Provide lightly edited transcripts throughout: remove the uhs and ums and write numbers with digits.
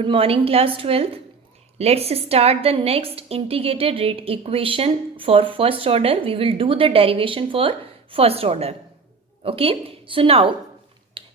Good morning, class 12th. Let's start the next integrated rate equation for first order. We will do the derivation for first order. Okay. So now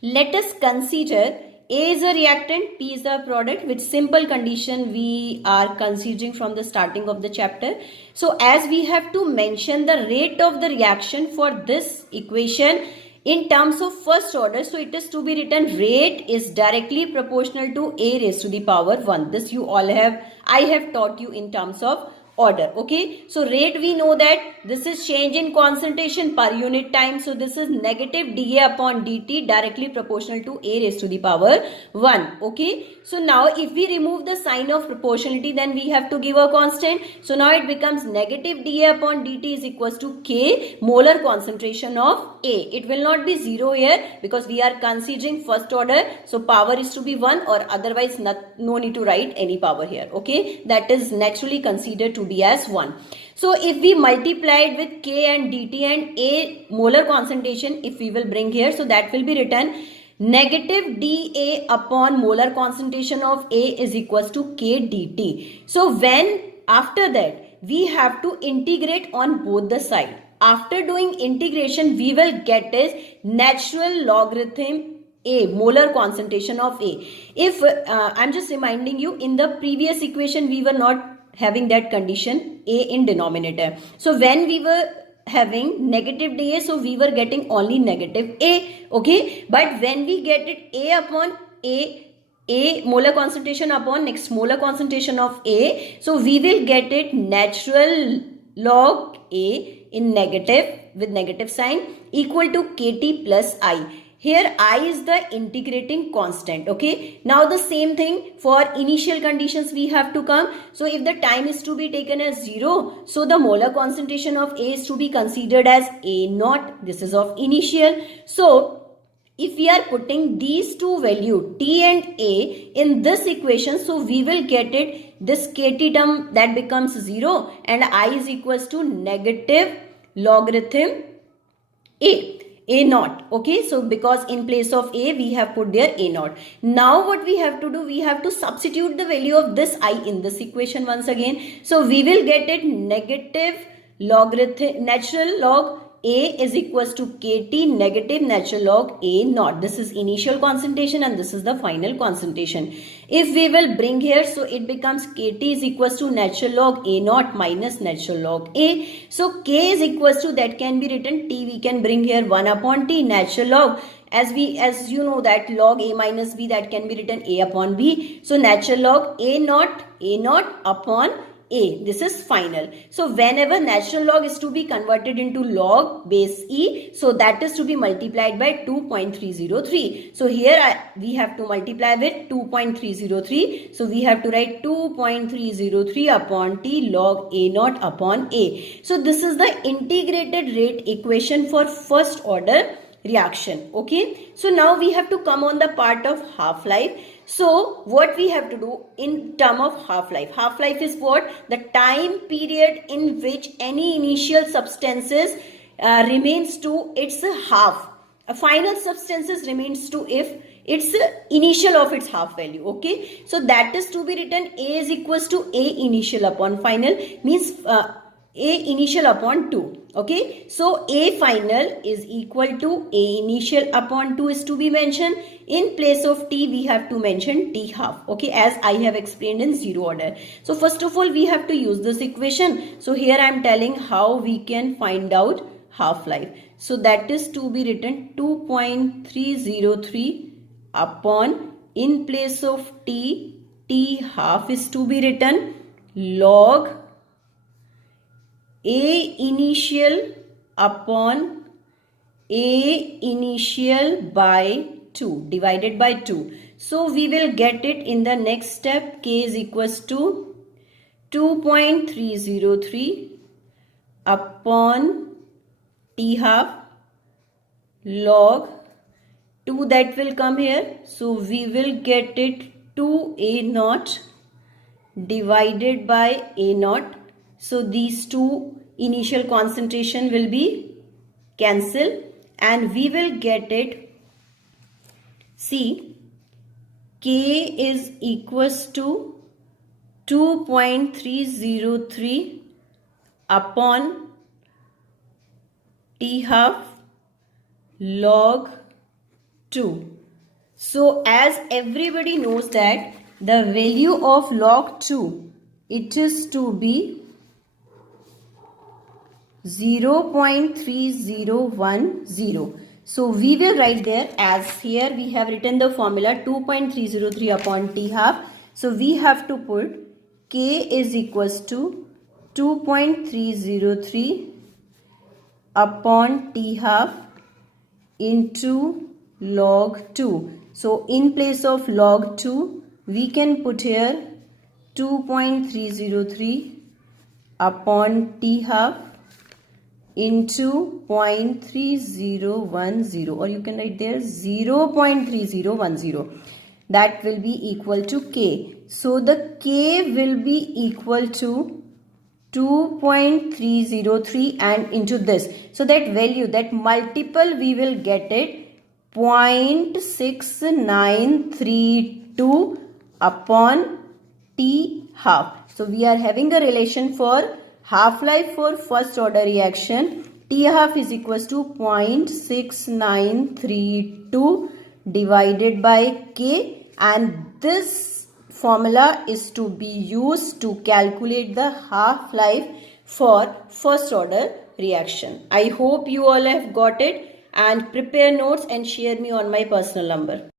let us consider A is a reactant, P is the product, with simple condition we are considering from the starting of the chapter. So as we have to mention the rate of the reaction for this equation in terms of first order, so it is to be written rate is directly proportional to A raised to the power 1. This you all have, I have taught you in terms of order. Okay, so rate we know that this is change in concentration per unit time, so this is negative dA upon dt directly proportional to A raised to the power 1. Okay, so now if we remove the sign of proportionality, then we have to give a constant, so now it becomes negative dA upon dt is equals to K molar concentration of A. It will not be 0 here because we are considering first order, so power is to be 1, or otherwise no need to write any power here. Okay, that is naturally considered to be as 1. So if we multiply it with K and dt and A molar concentration, if we will bring here, so that will be written negative dA upon molar concentration of A is equals to K dt. So when after that we have to integrate on both the side. After doing integration, we will get is natural logarithm A, molar concentration of A. If I'm just reminding you, in the previous equation we were not having that condition A in denominator. So when we were having negative dA, so we were getting only negative A. Okay, but when we get it A upon A molar concentration upon next molar concentration of A, so we will get it natural log A in negative with negative sign equal to Kt plus I. Here I is the integrating constant. Okay, now the same thing for initial conditions we have to come. So if the time is to be taken as 0, so the molar concentration of A is to be considered as A naught. This is of initial. So if we are putting these two value T and A in this equation, so we will get it this Kt term that becomes 0 and I is equals to negative logarithm A naught. Okay, so because in place of A we have put there A naught. Now what we have to do, we have to substitute the value of this I in this equation once again. So we will get it negative logarithm natural log A is equals to Kt negative natural log A naught. This is initial concentration and this is the final concentration. If we will bring here, so it becomes Kt is equals to natural log A naught minus natural log A. So K is equals to, that can be written T, we can bring here 1 upon T natural log, as you know that log A minus B, that can be written A upon B. So natural log A naught upon A. This is final. So whenever natural log is to be converted into log base E, so that is to be multiplied by 2.303. So here we have to multiply with 2.303. So we have to write 2.303 upon T log A naught upon A. So this is the integrated rate equation for first order reaction. Okay, so now we have to come on the part of half-life. So what we have to do in term of half-life? Half-life is what? The time period in which any initial substances remains to its half. A final substances remains to if its initial of its half value. Okay, so that is to be written A is equals to A initial upon final, means A initial upon 2. Okay, so A final is equal to A initial upon 2 is to be mentioned. In place of T we have to mention T half. Okay, as I have explained in zero order. So first of all we have to use this equation. So here I am telling how we can find out half-life. So that is to be written 2.303 upon, in place of T half is to be written log A initial upon A initial by 2 divided by 2. So we will get it in the next step. K is equals to 2.303 upon T half log 2, that will come here. So we will get it 2A naught divided by A naught. So these two initial concentration will be cancelled and we will get it, see, K is equals to 2.303 upon T half log 2. So as everybody knows that the value of log 2, it is to be 0.3010. So we will write there, as here we have written the formula 2.303 upon T half. So we have to put K is equals to 2.303 upon T half into log 2. So in place of log 2, we can put here 2.303 upon T half into 0.3010, or you can write there 0.3010. That will be equal to K. So the K will be equal to 2.303 and into this. So that value, that multiple, we will get it 0.6932 upon T half. So we are having a relation for half-life for first order reaction. T half is equals to 0.6932 divided by K, and this formula is to be used to calculate the half-life for first order reaction. I hope you all have got it, and prepare notes and share me on my personal number.